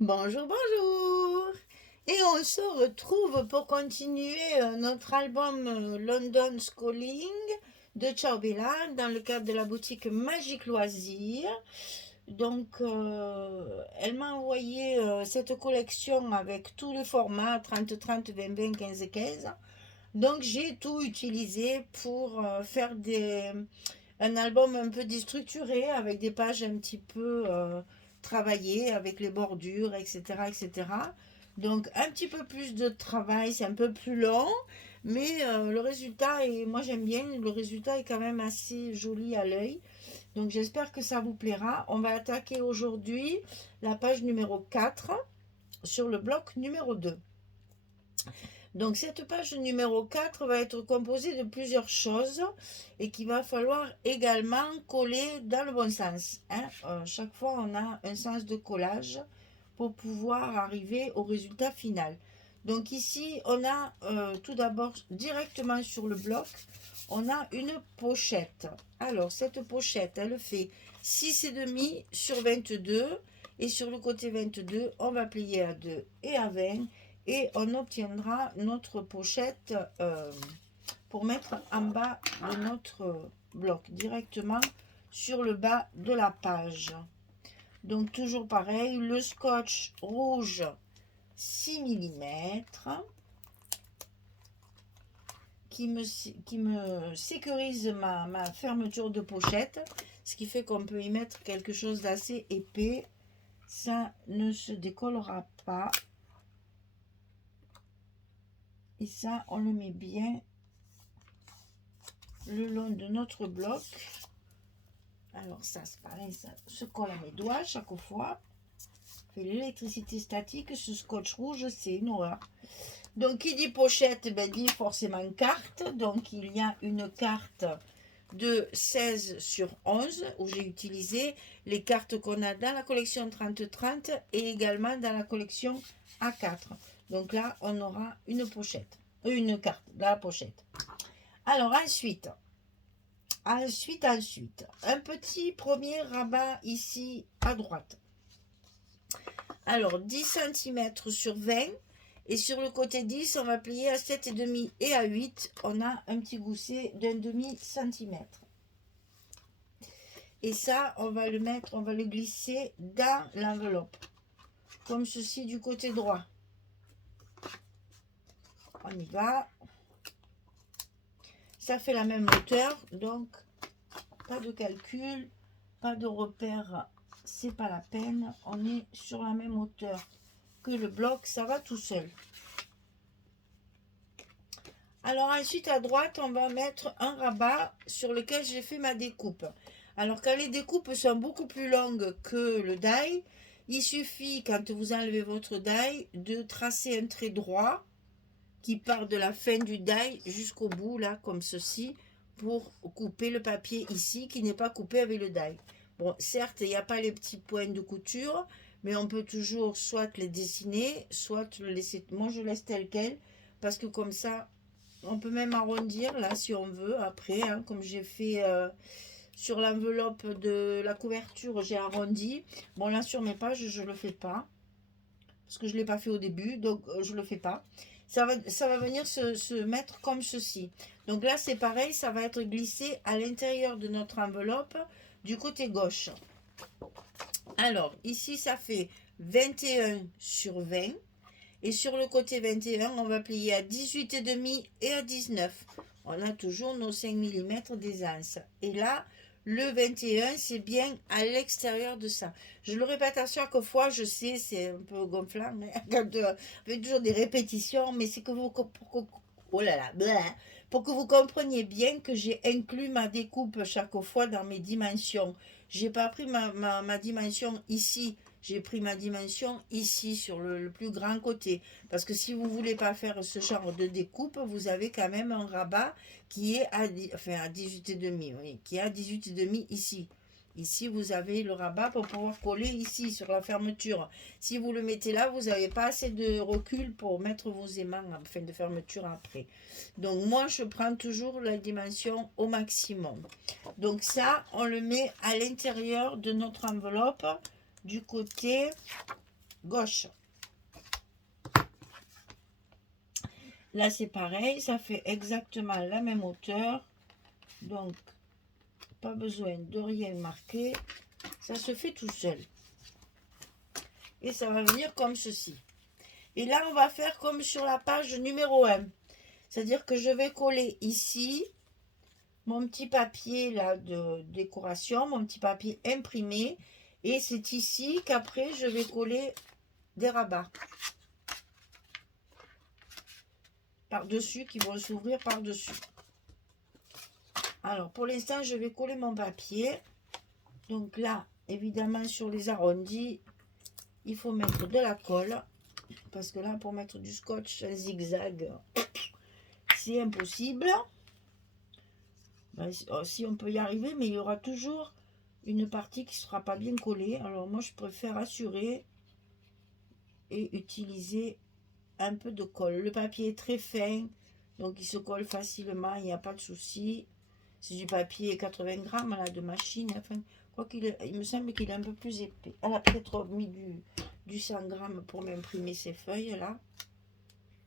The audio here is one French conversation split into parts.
Bonjour, bonjour. Et on se retrouve pour continuer notre album London Schooling de Ciao Bella dans le cadre de la boutique Magique Loisirs. Donc, elle m'a envoyé cette collection avec tous les formats 30-30, 20-20, 15-15. Donc, j'ai tout utilisé pour faire un album un peu déstructuré avec des pages un petit peu travaillées avec les bordures, etc., etc. Donc un petit peu plus de travail, c'est un peu plus long, mais le résultat est, moi j'aime bien, le résultat est quand même assez joli à l'œil. Donc j'espère que ça vous plaira. On va attaquer aujourd'hui la page numéro 4 sur le bloc numéro 2. Donc cette page numéro 4 va être composée de plusieurs choses et qu'il va falloir également coller dans le bon sens, hein. Chaque fois on a un sens de collage pour pouvoir arriver au résultat final. Donc ici on a tout d'abord directement sur le bloc, on a une pochette. Alors cette pochette elle fait 6,5 sur 22 et sur le côté 22 on va plier à 2 et à 20 et on obtiendra notre pochette pour mettre en bas de notre bloc directement sur le bas de la page. Donc toujours pareil, le scotch rouge 6 mm qui me sécurise ma fermeture de pochette, ce qui fait qu'on peut y mettre quelque chose d'assez épais, ça ne se décollera pas. Et ça, on le met bien le long de notre bloc. Alors ça, c'est pareil, ça se colle à mes doigts chaque fois. Fait l'électricité statique, ce scotch rouge, c'est une horreur. Donc, qui dit pochette, ben, dit forcément carte. Donc, il y a une carte de 16 sur 11 où j'ai utilisé les cartes qu'on a dans la collection 30-30 et également dans la collection A4. Donc là, on aura une pochette, une carte dans la pochette. Alors ensuite, un petit premier rabat ici à droite. Alors 10 cm sur 20 et sur le côté 10, on va plier à 7,5 et à 8, on a un petit gousset d'un demi-centimètre. Et ça, on va le mettre, on va le glisser dans l'enveloppe, comme ceci du côté droit. On y va. Ça fait la même hauteur, donc pas de calcul, pas de repère, c'est pas la peine. On est sur la même hauteur que le bloc, ça va tout seul. Alors ensuite à droite, on va mettre un rabat sur lequel j'ai fait ma découpe. Alors quand les découpes sont beaucoup plus longues que le die, il suffit quand vous enlevez votre die de tracer un trait droit qui part de la fin du die jusqu'au bout là comme ceci pour couper le papier ici qui n'est pas coupé avec le die. Bon, certes, il n'y a pas les petits points de couture, mais on peut toujours soit les dessiner, soit le laisser. Moi, je laisse tel quel parce que comme ça, on peut même arrondir là si on veut après, hein, comme j'ai fait sur l'enveloppe de la couverture, j'ai arrondi. Bon, là sur mes pages, je ne le fais pas parce que je ne l'ai pas fait au début, donc je ne le fais pas. Ça va venir se mettre comme ceci. Donc là, c'est pareil, ça va être glissé à l'intérieur de notre enveloppe du côté gauche. Alors, ici, ça fait 21 sur 20. Et sur le côté 21, on va plier à 18,5 et à 19. On a toujours nos 5 mm d'aisance. Et là, le 21, c'est bien à l'extérieur de ça. Je le répète à chaque fois, je sais, c'est un peu gonflant, mais on fait toujours des répétitions, mais c'est que vous... Oh là là, pour que vous compreniez bien que j'ai inclus ma découpe chaque fois dans mes dimensions. J'ai pas pris ma dimension ici, j'ai pris ma dimension ici sur le plus grand côté. Parce que si vous ne voulez pas faire ce genre de découpe, vous avez quand même un rabat qui est à 18,5, oui, qui est à 18,5 ici. Ici, vous avez le rabat pour pouvoir coller ici sur la fermeture. Si vous le mettez là, vous n'avez pas assez de recul pour mettre vos aimants en fin de fermeture après. Donc moi, je prends toujours la dimension au maximum. Donc ça, on le met à l'intérieur de notre enveloppe du côté gauche. Là, c'est pareil, ça fait exactement la même hauteur. Donc, pas besoin de rien marquer. Ça se fait tout seul. Et ça va venir comme ceci. Et là, on va faire comme sur la page numéro 1. C'est-à-dire que je vais coller ici mon petit papier là de décoration, mon petit papier imprimé. Et c'est ici qu'après, je vais coller des rabats. Par-dessus, qui vont s'ouvrir par-dessus. Alors, pour l'instant, je vais coller mon papier. Donc là, évidemment, sur les arrondis, il faut mettre de la colle. Parce que là, pour mettre du scotch en zigzag, c'est impossible. Ben, si on peut y arriver, mais il y aura toujours une partie qui ne sera pas bien collée. Alors moi, je préfère assurer et utiliser un peu de colle. Le papier est très fin, donc il se colle facilement, il n'y a pas de souci. C'est du papier 80 grammes là, de machine. Enfin, quoi il me semble qu'il est un peu plus épais. Elle a peut-être mis du 100 grammes pour m'imprimer ces feuilles là.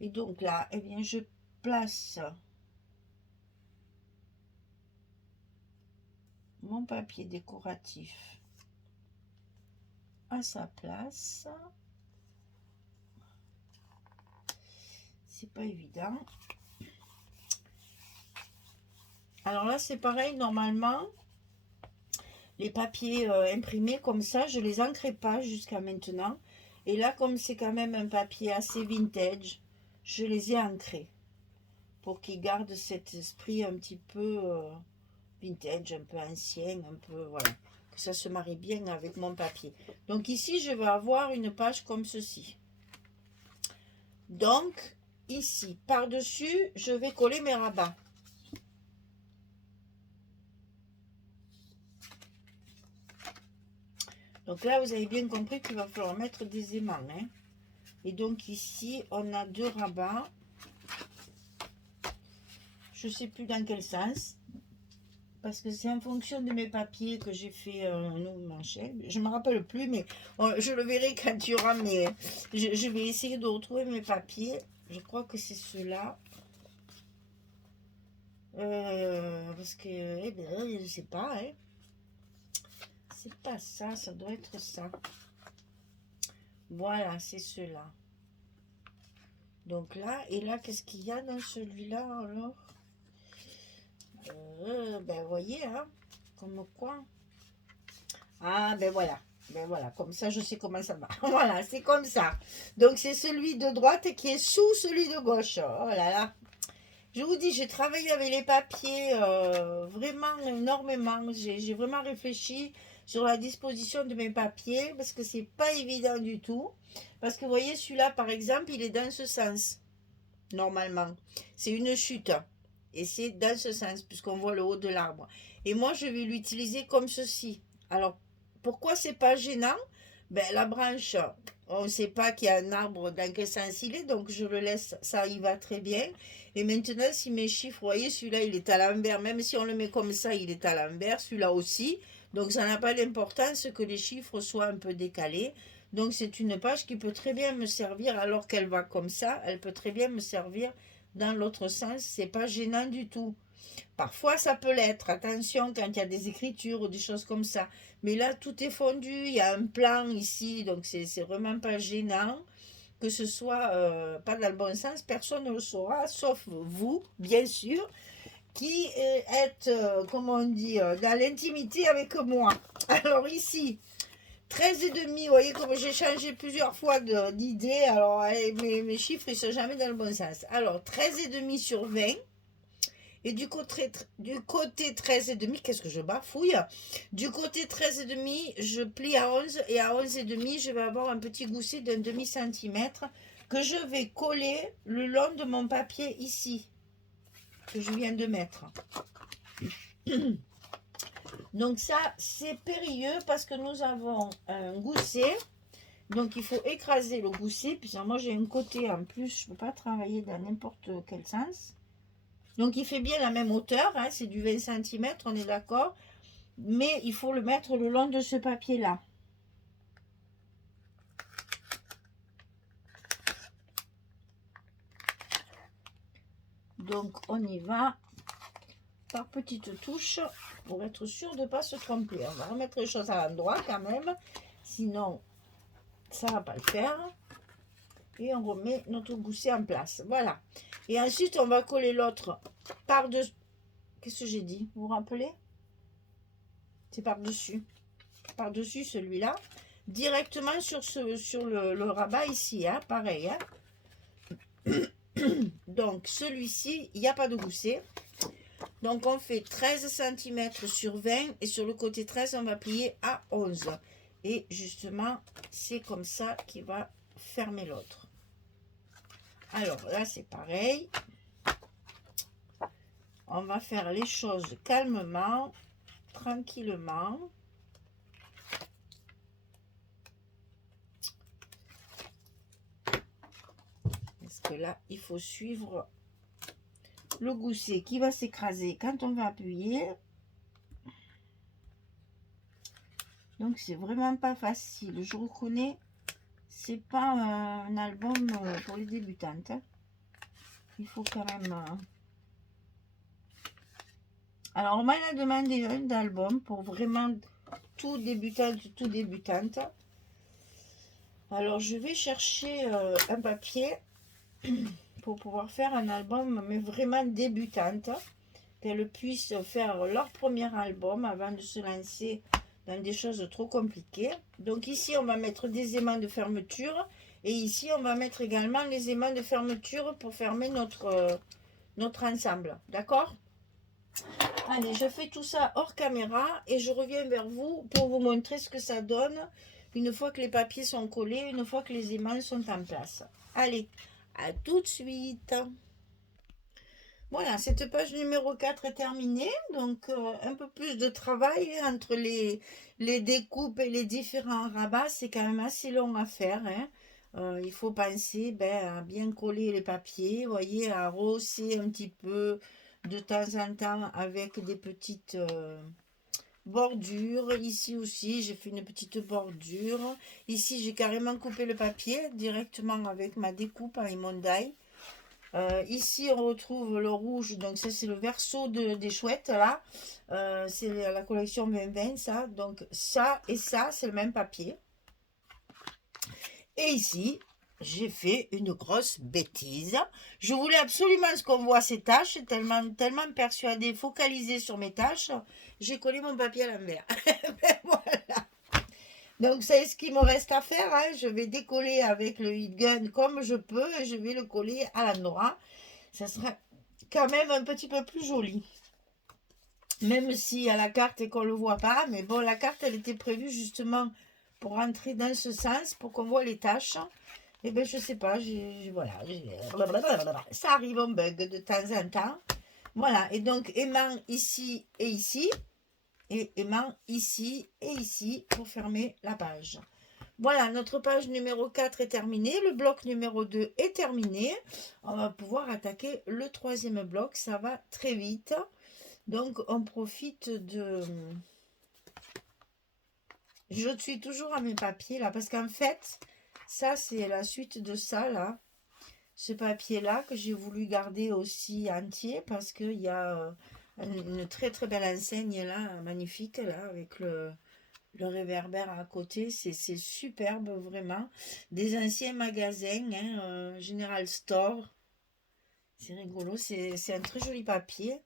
Et donc là, eh bien, je place mon papier décoratif à sa place. C'est pas évident. Alors là, c'est pareil, normalement, les papiers imprimés comme ça, je les ancrais pas jusqu'à maintenant. Et là, comme c'est quand même un papier assez vintage, je les ai ancrés pour qu'ils gardent cet esprit un petit peu vintage, un peu ancien, un peu, voilà, que ça se marie bien avec mon papier. Donc ici, je vais avoir une page comme ceci. Donc, ici, par-dessus, je vais coller mes rabats. Donc là, vous avez bien compris qu'il va falloir mettre des aimants. Hein. Et donc ici, on a 2 rabats. Je ne sais plus dans quel sens. Parce que c'est en fonction de mes papiers que j'ai fait une manchette. Je ne me rappelle plus, mais je le verrai quand il y aura mes... Je vais essayer de retrouver mes papiers. Je crois que c'est ceux-là. Parce que, eh bien, je ne sais pas. Hein. C'est pas ça, ça doit être ça. Voilà, c'est ceux-là. Donc là, et là, qu'est-ce qu'il y a dans celui-là alors? Ben, vous voyez, hein, comme quoi. Ah, ben voilà, comme ça, je sais comment ça va. Voilà, c'est comme ça. Donc, c'est celui de droite qui est sous celui de gauche. Oh là là. Je vous dis, j'ai travaillé avec les papiers vraiment énormément. J'ai vraiment réfléchi sur la disposition de mes papiers parce que c'est pas évident du tout. Parce que vous voyez, celui-là, par exemple, il est dans ce sens, normalement. C'est une chute. Et c'est dans ce sens, puisqu'on voit le haut de l'arbre. Et moi, je vais l'utiliser comme ceci. Alors, pourquoi c'est pas gênant? Ben, la branche, on ne sait pas qu'il y a un arbre dans quel sens il est, donc je le laisse, ça y va très bien. Et maintenant, si mes chiffres, vous voyez, celui-là, il est à l'envers. Même si on le met comme ça, il est à l'envers, celui-là aussi. Donc, ça n'a pas d'importance que les chiffres soient un peu décalés. Donc, c'est une page qui peut très bien me servir, alors qu'elle va comme ça, elle peut très bien me servir dans l'autre sens. C'est pas gênant du tout. Parfois, ça peut l'être. Attention, quand il y a des écritures ou des choses comme ça. Mais là, tout est fondu. Il y a un plan ici. Donc, c'est vraiment pas gênant. Que ce soit pas dans le bon sens, personne ne le saura, sauf vous, bien sûr, qui êtes, comment on dit, dans l'intimité avec moi. Alors ici, 13 et demi, vous voyez comme j'ai changé plusieurs fois d'idée. Alors, mes chiffres, ils ne sont jamais dans le bon sens. Alors, 13 et demi sur 20. Et du côté 13 et demi, qu'est-ce que je bafouille? Du côté 13 et demi, je plie à 11 et à 11 et demi, je vais avoir un petit gousset d'un demi-centimètre que je vais coller le long de mon papier ici, que je viens de mettre. Donc ça, c'est périlleux parce que nous avons un gousset. Donc il faut écraser le gousset. Puis moi j'ai un côté en plus, je ne peux pas travailler dans n'importe quel sens. Donc il fait bien la même hauteur, hein, c'est du 20 cm, on est d'accord. Mais il faut le mettre le long de ce papier-là. Donc on y va par petites touches pour être sûr de ne pas se tromper. On va remettre les choses à l'endroit quand même, sinon ça ne va pas le faire. Et on remet notre gousset en place. Voilà. Et ensuite, on va coller l'autre par-dessus. Qu'est-ce que j'ai dit? Vous vous rappelez? C'est par-dessus. Par-dessus celui-là. Directement sur le rabat ici. Hein, pareil. Hein. Donc, celui-ci, il n'y a pas de gousset. Donc, on fait 13 cm sur 20. Et sur le côté 13, on va plier à 11. Et justement, c'est comme ça qu'il va fermer l'autre. Alors là, c'est pareil. On va faire les choses calmement, tranquillement. Parce que là, il faut suivre le gousset qui va s'écraser quand on va appuyer. Donc, c'est vraiment pas facile. Je reconnais, c'est pas un album pour les débutantes. Hein. Il faut quand même... Alors, on m'a demandé un album pour vraiment tout débutante. Alors, je vais chercher un papier pour pouvoir faire un album, mais vraiment débutante. Qu'elles puissent faire leur premier album avant de se lancer dans des choses trop compliquées. Donc ici, on va mettre des aimants de fermeture. Et ici, on va mettre également les aimants de fermeture pour fermer notre ensemble. D'accord? Allez, je fais tout ça hors caméra et je reviens vers vous pour vous montrer ce que ça donne une fois que les papiers sont collés, une fois que les aimants sont en place. Allez, à tout de suite. Voilà, cette page numéro 4 est terminée. Donc, un peu plus de travail entre les découpes et les différents rabats. C'est quand même assez long à faire. Hein. Il faut penser à bien coller les papiers. Vous voyez, à rehausser un petit peu de temps en temps avec des petites bordures. Ici aussi, j'ai fait une petite bordure. Ici, j'ai carrément coupé le papier directement avec ma découpe à Mondaï. Ici, on retrouve le rouge. Donc, ça, c'est le verso des chouettes, là. C'est la collection 2020, ça. Donc, ça et ça, c'est le même papier. Et ici, j'ai fait une grosse bêtise. Je voulais absolument qu'on voit ces taches, tellement persuadée, focalisée sur mes taches. J'ai collé mon papier à l'envers. Voilà. Donc, c'est ce qu'il me reste à faire. Hein. Je vais décoller avec le heat gun comme je peux et je vais le coller à l'endroit. Ça sera quand même un petit peu plus joli. Même si à la carte et qu'on ne le voit pas. Mais bon, la carte, elle était prévue justement pour rentrer dans ce sens, pour qu'on voit les taches. Et bien, je sais pas, voilà, ça arrive un bug de temps en temps. Voilà, et donc aimant ici et ici, et aimant ici et ici pour fermer la page. Voilà, notre page numéro 4 est terminée, le bloc numéro 2 est terminé. On va pouvoir attaquer le troisième bloc, ça va très vite. Donc, on profite de... Je suis toujours à mes papiers là, parce qu'en fait, ça c'est la suite de ça là. Ce papier-là que j'ai voulu garder aussi entier parce qu'il y a une très très belle enseigne là, magnifique là, avec le réverbère à côté. C'est superbe vraiment. Des anciens magasins, hein, General Store. C'est rigolo, c'est un très joli papier.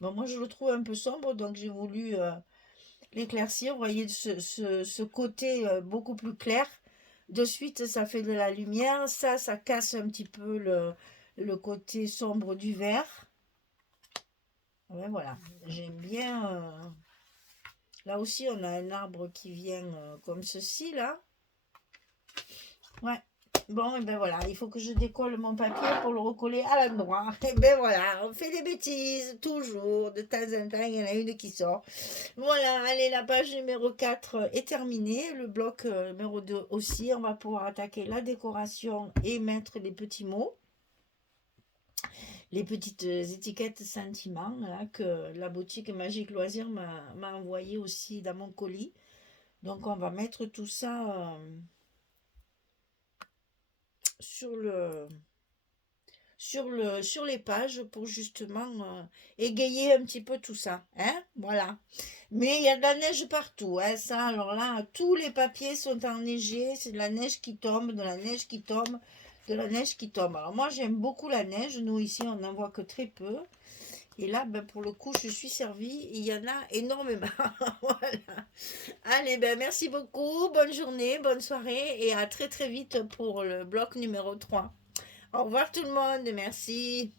Bon, moi je le trouve un peu sombre, donc j'ai voulu l'éclaircir. Vous voyez ce côté beaucoup plus clair. De suite, ça fait de la lumière. Ça casse un petit peu le côté sombre du vert. Ouais, voilà, j'aime bien. Là aussi, on a un arbre qui vient comme ceci, là. Ouais. Bon, et ben voilà, il faut que je décolle mon papier pour le recoller à l'endroit. Et ben voilà, on fait des bêtises, toujours. De temps en temps, il y en a une qui sort. Voilà, allez, la page numéro 4 est terminée. Le bloc numéro 2 aussi. On va pouvoir attaquer la décoration et mettre les petits mots. Les petites étiquettes sentiments là, que la boutique Magique Loisirs m'a envoyé aussi dans mon colis. Donc, on va mettre tout ça... sur sur les pages pour justement égayer un petit peu tout ça. Hein, voilà. Mais il y a de la neige partout. Hein, ça, alors là, tous les papiers sont enneigés. C'est de la neige qui tombe, de la neige qui tombe, de la neige qui tombe. Alors moi, j'aime beaucoup la neige. Nous, ici, on n'en voit que très peu. Et là, ben, pour le coup, je suis servie. Il y en a énormément. Voilà. Allez, ben, merci beaucoup. Bonne journée, bonne soirée. Et à très très vite pour le bloc numéro 3. Au revoir tout le monde. Merci.